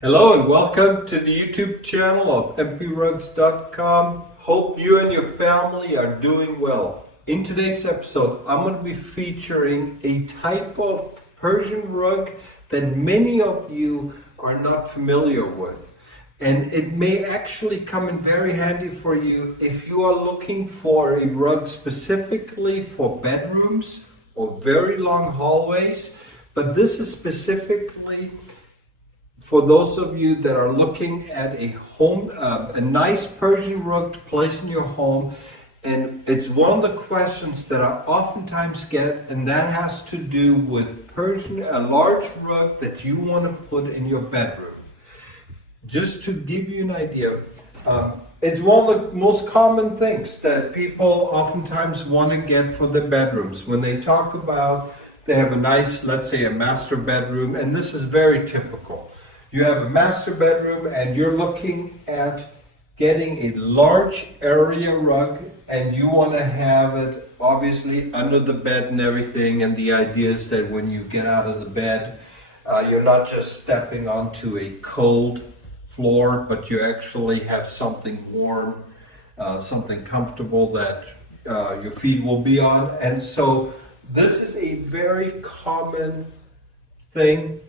Hello and welcome to the YouTube channel of mprugs.com. Hope you and your family are doing well. In today's episode, I'm going to be featuring a type of Persian rug that many of you are not familiar with. And it may actually come in very handy for you if you are looking for a rug specifically for bedrooms or very long hallways. But this is specifically for those of you that are looking at a home, a nice Persian rug to place in your home. And it's one of the questions that I oftentimes get, and that has to do with a large rug that you want to put in your bedroom. Just to give you an idea, it's one of the most common things that people oftentimes want to get for their bedrooms. When they talk about they have a nice, let's say a master bedroom, and this is very typical. You have a master bedroom and you're looking at getting a large area rug, and you want to have it obviously under the bed and everything. And the idea is that when you get out of the bed, you're not just stepping onto a cold floor, but you actually have something warm, something comfortable that your feet will be on. And so this is a very common thing,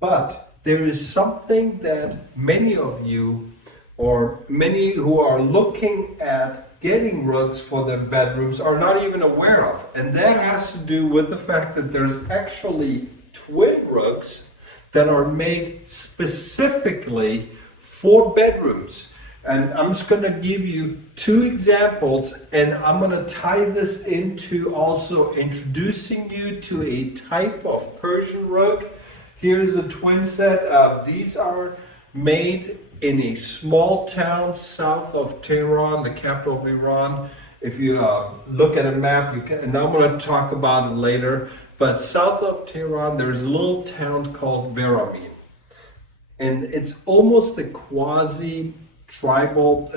but there is something that many of you, or many who are looking at getting rugs for their bedrooms, are not even aware of. And that has to do with the fact that there's actually twin rugs that are made specifically for bedrooms. And I'm just going to give you two examples, and I'm going to tie this into also introducing you to a type of Persian rug. Here's a twin set. These are made in a small town south of Tehran, the capital of Iran. If you look at a map, you can, and I'm going to talk about it later, but south of Tehran, there's a little town called Varamin. And it's almost a quasi-tribal.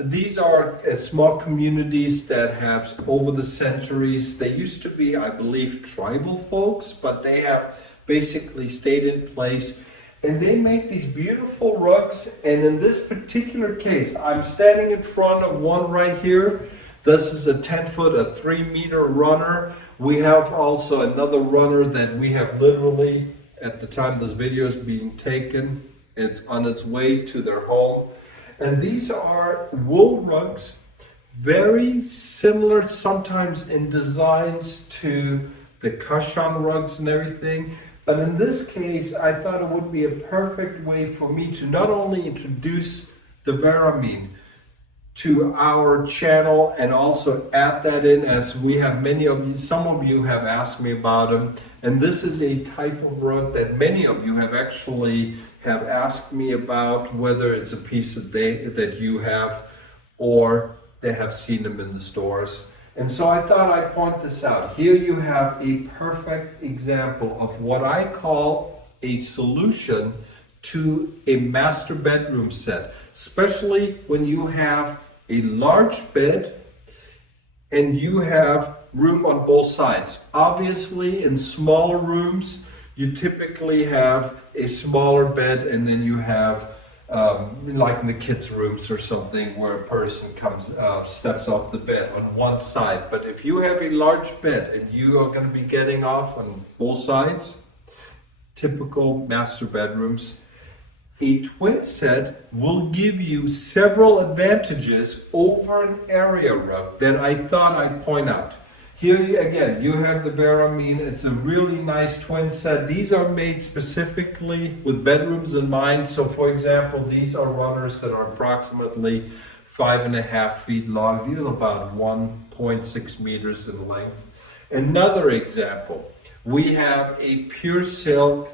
These are small communities that have, over the centuries, they used to be, I believe, tribal folks, but they have basically stayed in place, and they make these beautiful rugs. And in this particular case, I'm standing in front of one right here. This is a 10-foot, a 3-meter runner. We have also another runner that we have literally, at the time this video is being taken, it's on its way to their home. And these are wool rugs, very similar sometimes in designs to the cushion rugs and everything. But in this case, I thought it would be a perfect way for me to not only introduce the Varamin to our channel and also add that in, as we have many of you, some of you have asked me about them. And this is a type of rug that many of you have actually asked me about, whether it's a piece that you have or they have seen them in the stores. And so I thought I'd point this out. Here you have a perfect example of what I call a solution to a master bedroom set, especially when you have a large bed and you have room on both sides. Obviously, in smaller rooms, you typically have a smaller bed, and then you have like in the kids' rooms or something, where a person steps off the bed on one side. But if you have a large bed and you are going to be getting off on both sides, typical master bedrooms, a twin set will give you several advantages over an area rug that I thought I'd point out. Here again, you have the Varamin. It's a really nice twin set. These are made specifically with bedrooms in mind. So for example, these are runners that are approximately 5.5 feet long. These are about 1.6 meters in length. Another example, we have a pure silk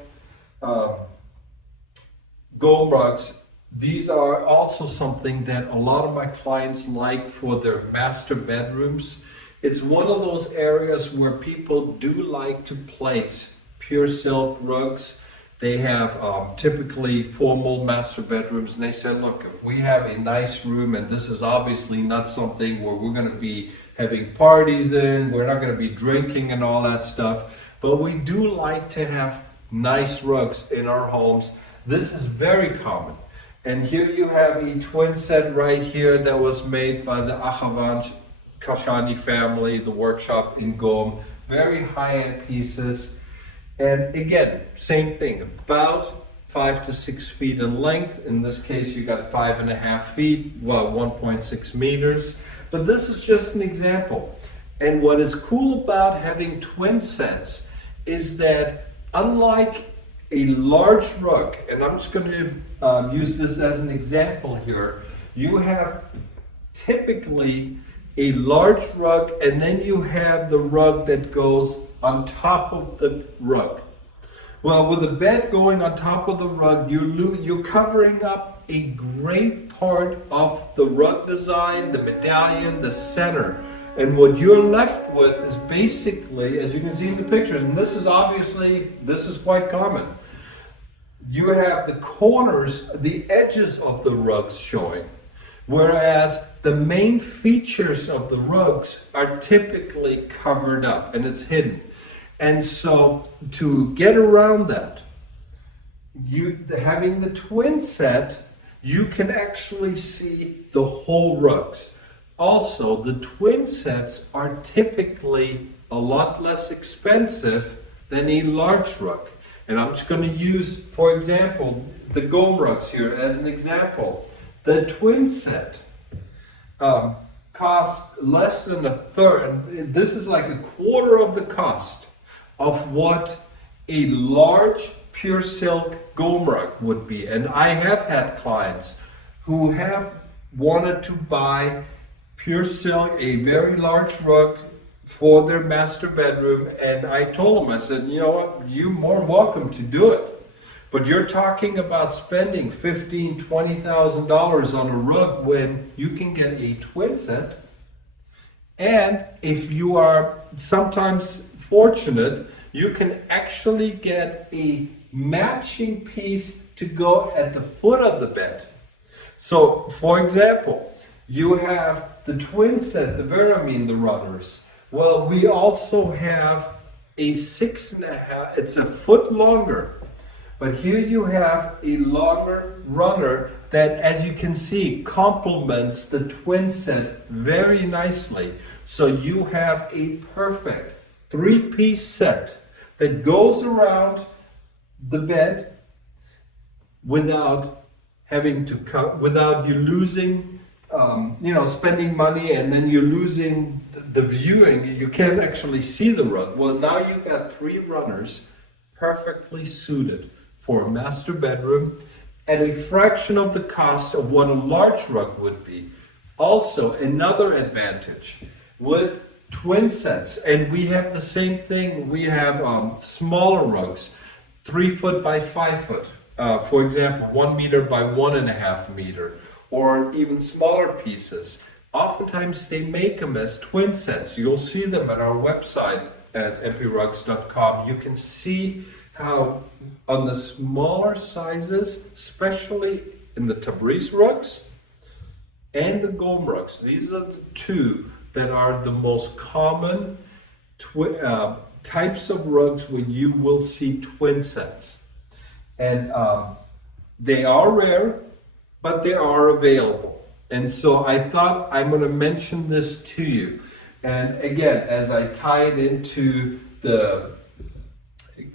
gold rugs. These are also something that a lot of my clients like for their master bedrooms. It's one of those areas where people do like to place pure silk rugs. They have typically formal master bedrooms, and they say, look, if we have a nice room, and this is obviously not something where we're going to be having parties in, we're not going to be drinking and all that stuff, but we do like to have nice rugs in our homes This is very common. And here you have a twin set right here that was made by the Achavan Kashani family, the workshop in Gom. Very high-end pieces. And again, same thing, about 5 to 6 feet in length. In this case, you got 5.5 feet, well, 1.6 meters. But this is just an example. And what is cool about having twin sets is that unlike a large rug, and I'm just going to use this as an example here, you have typically a large rug and then you have the rug that goes on top of the rug. Well, with the bed going on top of the rug, you're covering up a great part of the rug design, the medallion, the center. And what you're left with is basically, as you can see in the pictures, and this is quite common. You have the corners, the edges of the rugs showing, whereas the main features of the rugs are typically covered up and it's hidden. And so to get around that, having the twin set, you can actually see the whole rugs. Also, the twin sets are typically a lot less expensive than a large rug. And I'm just going to use, for example, the Gom rugs here as an example. The twin set costs less than a third. This is like a quarter of the cost of what a large pure silk Gom rug would be. And I have had clients who have wanted to buy pure silk, a very large rug for their master bedroom, and I told them, I said, you know what, you're more welcome to do it, but you're talking about spending $15,000, $20,000 on a rug when you can get a twin set. And if you are sometimes fortunate, you can actually get a matching piece to go at the foot of the bed. So, for example, you have the twin set, the Varamin, the runners. Well, we also have a 6.5, it's a foot longer. But here you have a longer runner that, as you can see, complements the twin set very nicely. So you have a perfect 3-piece set that goes around the bed without having to cut, without you losing spending money and then you're losing the view and you can't actually see the rug. Well, now you've got 3 runners perfectly suited for a master bedroom at a fraction of the cost of what a large rug would be. Also, another advantage with twin sets, and we have the same thing, we have smaller rugs, 3 foot by 5 foot, for example, 1 meter by 1.5 meter. Or even smaller pieces. Oftentimes they make them as twin sets. You'll see them at our website at mprugs.com. You can see how on the smaller sizes, especially in the Tabriz rugs and the Gom rugs, these are the 2 that are the most common types of rugs where you will see twin sets. And they are rare, but they are available. And so I thought I'm going to mention this to you. And again, as I tie it into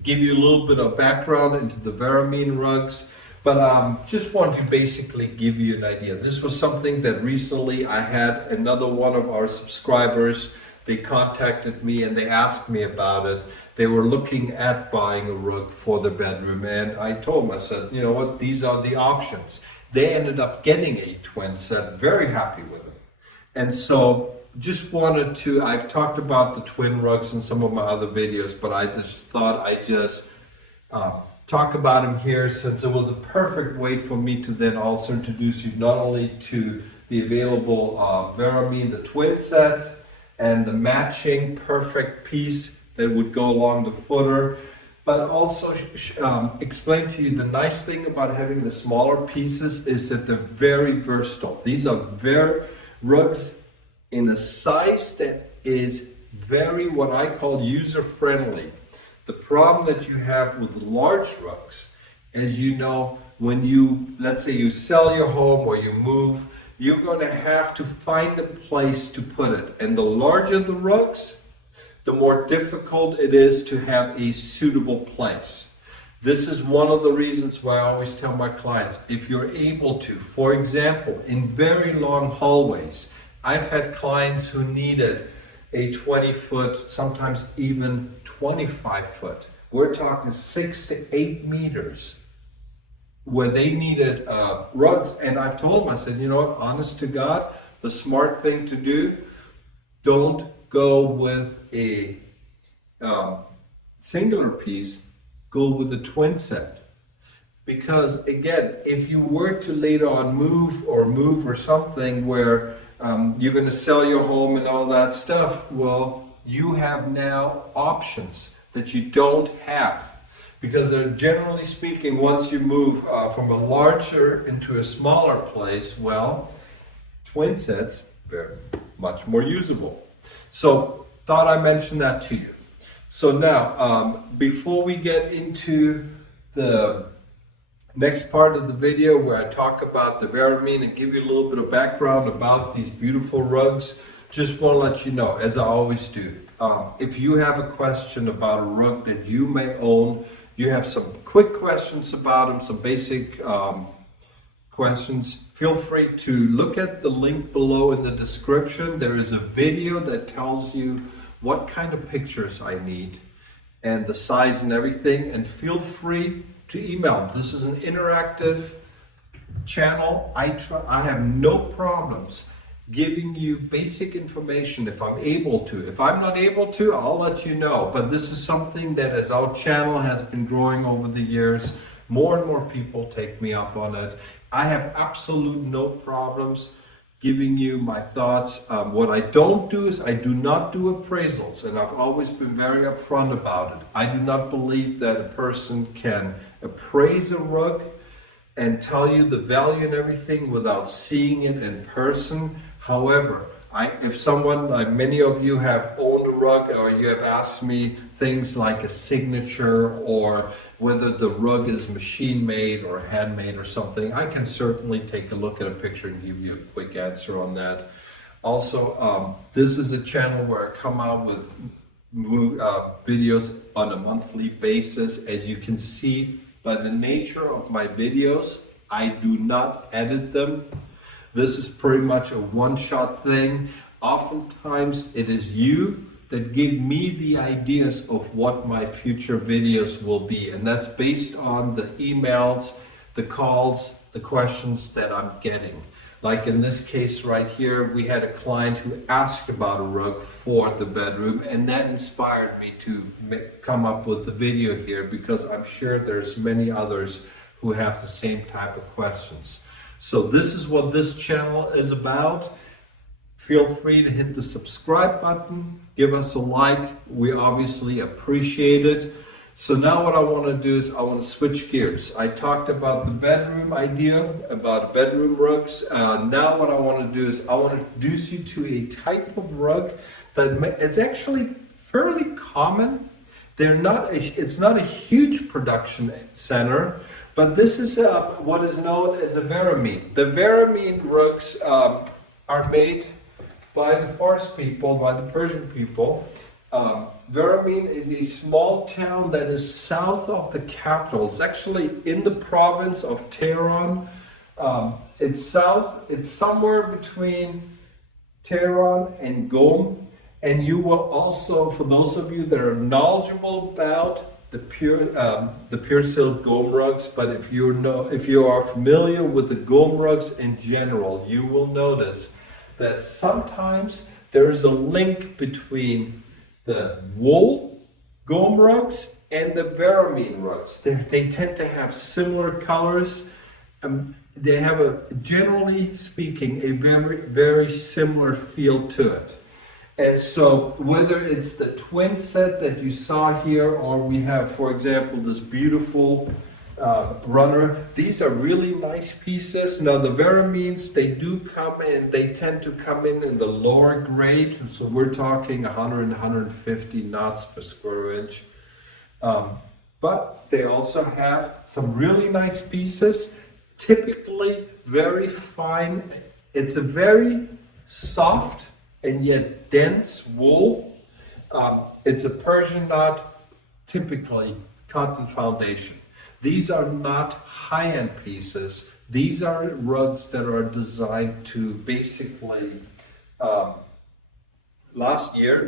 give you a little bit of background into the Varamin rugs, but just want to basically give you an idea. This was something that recently I had another one of our subscribers, they contacted me and they asked me about it. They were looking at buying a rug for their bedroom, and I told them, I said, you know what, these are the options. They ended up getting a twin set, very happy with it. And so just wanted to, I've talked about the twin rugs in some of my other videos, but I just thought I'd just talk about them here, since it was a perfect way for me to then also introduce you not only to the available Varamin, the twin set, and the matching perfect piece that would go along the footer, but also explain to you the nice thing about having the smaller pieces is that they're very versatile. These are very rugs in a size that is very, what I call user-friendly. The problem that you have with large rugs as you know, when you, let's say you sell your home or you move, you're going to have to find a place to put it. And the larger the rugs, the more difficult it is to have a suitable place. This is one of the reasons why I always tell my clients, if you're able to, for example, in very long hallways, I've had clients who needed a 20-foot, sometimes even 25-foot. We're talking 6 to 8 meters where they needed rugs. And I've told them, I said, you know what, honest to God, the smart thing to do, don't go with a singular piece, go with a twin set. Because again, if you were to later on move or something where you're going to sell your home and all that stuff, well, you have now options that you don't have. Because generally speaking, once you move from a larger into a smaller place, well, twin sets, very much more usable. So thought I mentioned that to you. So now, before we get into the next part of the video where I talk about the Varamin and give you a little bit of background about these beautiful rugs, just want to let you know, as I always do, if you have a question about a rug that you may own, you have some quick questions about them, some basic questions, feel free to look at the link below in the description. There is a video that tells you what kind of pictures I need and the size and everything, and feel free to email. This is an interactive channel. I have no problems giving you basic information if I'm able to. If I'm not able to, I'll let you know. But this is something that, as our channel has been growing over the years, more and more people take me up on it. I have absolute no problems giving you my thoughts. What I don't do is I do not do appraisals, and I've always been very upfront about it. I do not believe that a person can appraise a rug and tell you the value and everything without seeing it in person. However, if someone, like many of you have owned a rug, or you have asked me things like a signature or whether the rug is machine made or handmade or something, I can certainly take a look at a picture and give you a quick answer on that. Also, this is a channel where I come out with videos on a monthly basis. As you can see by the nature of my videos, I do not edit them. This is pretty much a one-shot thing. Oftentimes it is you that give me the ideas of what my future videos will be, and that's based on the emails, the calls, the questions that I'm getting. Like in this case right here, we had a client who asked about a rug for the bedroom, and that inspired me to come up with the video here, because I'm sure there's many others who have the same type of questions. So this is what this channel is about. Feel free to hit the subscribe button, give us a like, we obviously appreciate it. So now what I want to do is I want to switch gears. I talked about the bedroom idea, about bedroom rugs. Now what I want to do is I want to introduce you to a type of rug that it's actually fairly common. It's not a huge production center, but this is what is known as a Varamin. The Varamin rugs are made by the Farsi people, by the Persian people. Varamin is a small town that is south of the capital. It's actually in the province of Tehran. It's somewhere between Tehran and Qom. And you will also, for those of you that are knowledgeable about the pure silk Qom rugs, but if you are familiar with the Qom rugs in general, you will notice that sometimes there is a link between the wool Qom rugs and the Varamin rugs. They tend to have similar colors. They have generally speaking, a very, very similar feel to it. And so whether it's the twin set that you saw here, or we have, for example, this beautiful runner, these are really nice pieces. Now the Varamins, they tend to come in the lower grade. So we're talking 100 and 150 knots per square inch. but they also have some really nice pieces, typically very fine. It's a very soft and yet dense wool. It's a Persian knot, typically cotton foundation. These are not high-end pieces. These are rugs that are designed to basically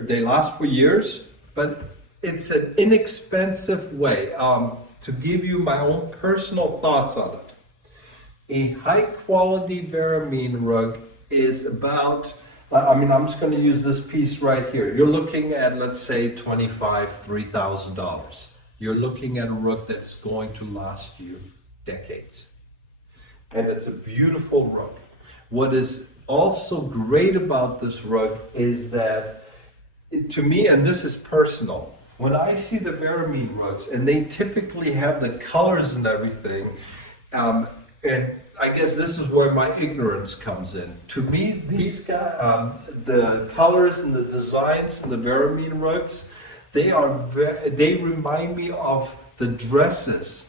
they last for years, but it's an inexpensive way. To give you my own personal thoughts on it, a high-quality Varamin rug is about, I'm just going to use this piece right here. You're looking at, let's say, $3,000. You're looking at a rug that's going to last you decades. And it's a beautiful rug. What is also great about this rug is that, to me, and this is personal, when I see the Varamin rugs, and they typically have the colors and everything, and I guess this is where my ignorance comes in. To me, these guys, the colors and the designs in the Varamin rugs, they remind me of the dresses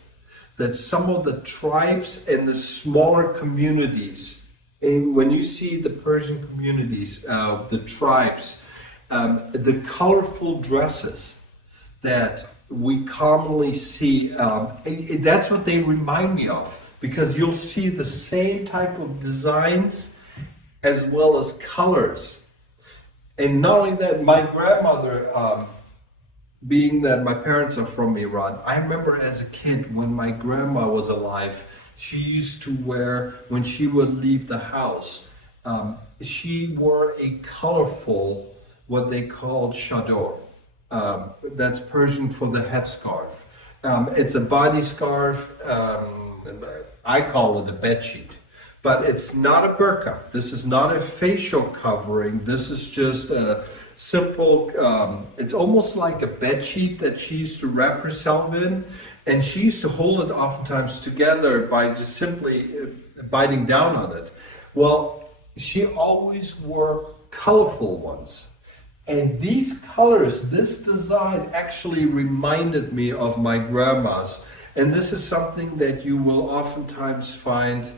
that some of the tribes and the smaller communities, and when you see the Persian communities, the tribes, the colorful dresses that we commonly see, that's what they remind me of, because you'll see the same type of designs as well as colors. And not only that, my grandmother, being that my parents are from Iran, I remember as a kid when my grandma was alive, she used to wear, when she would leave the house, she wore a colorful, what they called chador. That's Persian for the headscarf. It's a body scarf, I call it a bed sheet, but it's not a burqa. This is not a facial covering. This is just a simple, it's almost like a bed sheet that she used to wrap herself in, and she used to hold it oftentimes together by just simply biting down on it. Well, she always wore colorful ones. And these colors, this design actually reminded me of my grandma's. And this is something that you will oftentimes find,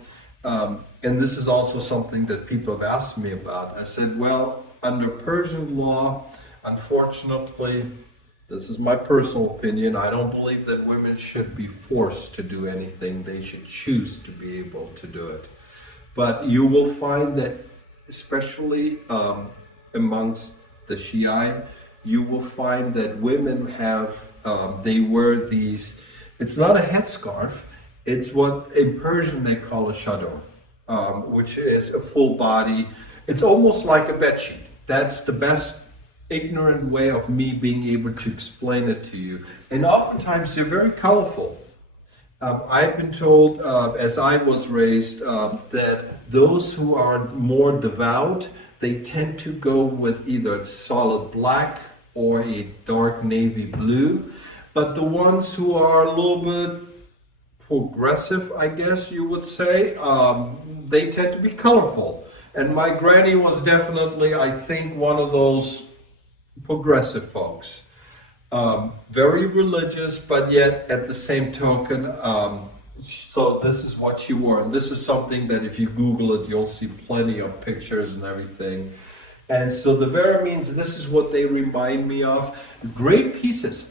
and this is also something that people have asked me about. I said, well, under Persian law, unfortunately, this is my personal opinion, I don't believe that women should be forced to do anything. They should choose to be able to do it. But you will find that, especially amongst the Shia, you will find that women have, they wear these, it's not a headscarf, it's what in Persian they call a chador, which is a full body, it's almost like a bed sheet. That's the best ignorant way of me being able to explain it to you. And oftentimes they're very colorful. I've been told, as I was raised, that those who are more devout, they tend to go with either solid black or a dark navy blue. But the ones who are a little bit progressive, I guess you would say, they tend to be colorful. And my granny was definitely, I think, one of those progressive folks. Very religious, but yet at the same token, so this is what she wore. And this is something that if you Google it, you'll see plenty of pictures and everything. And so the Varamins, this is what they remind me of. Great pieces.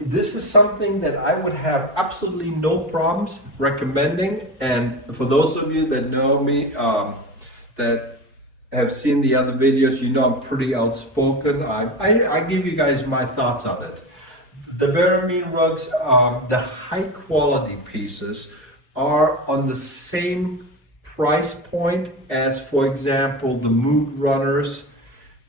This is something that I would have absolutely no problems recommending. And for those of you that know me, that have seen the other videos, you know I'm pretty outspoken. I give you guys my thoughts on it. The Varamin rugs, the high quality pieces are on the same price point as, for example, the Mood Runners.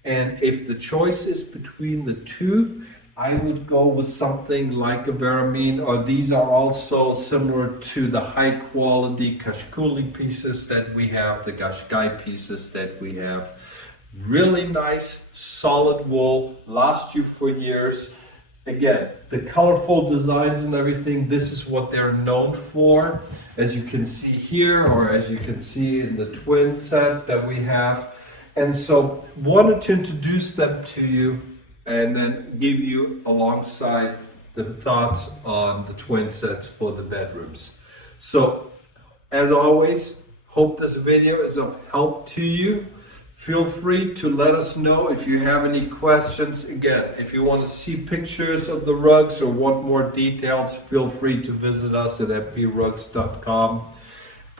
And if the choice is between the two, I would go with something like a Varamin, or these are also similar to the high quality Kashkuli pieces that we have, the Kashgai pieces that we have. Really nice, solid wool, last you for years. Again, the colorful designs and everything, this is what they're known for, as you can see here, or as you can see in the twin set that we have. And so wanted to introduce them to you and then give you alongside the thoughts on the twin sets for the bedrooms. So, as always, hope this video is of help to you. Feel free to let us know if you have any questions. Again, if you want to see pictures of the rugs or want more details, feel free to visit us at mprugs.com.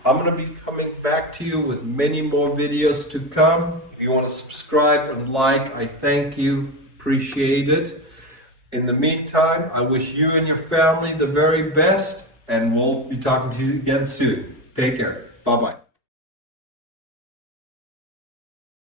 I'm going to be coming back to you with many more videos to come. If you want to subscribe and like, I thank you. Appreciate it. In the meantime, I wish you and your family the very best, and we'll be talking to you again soon. Take care. Bye-bye.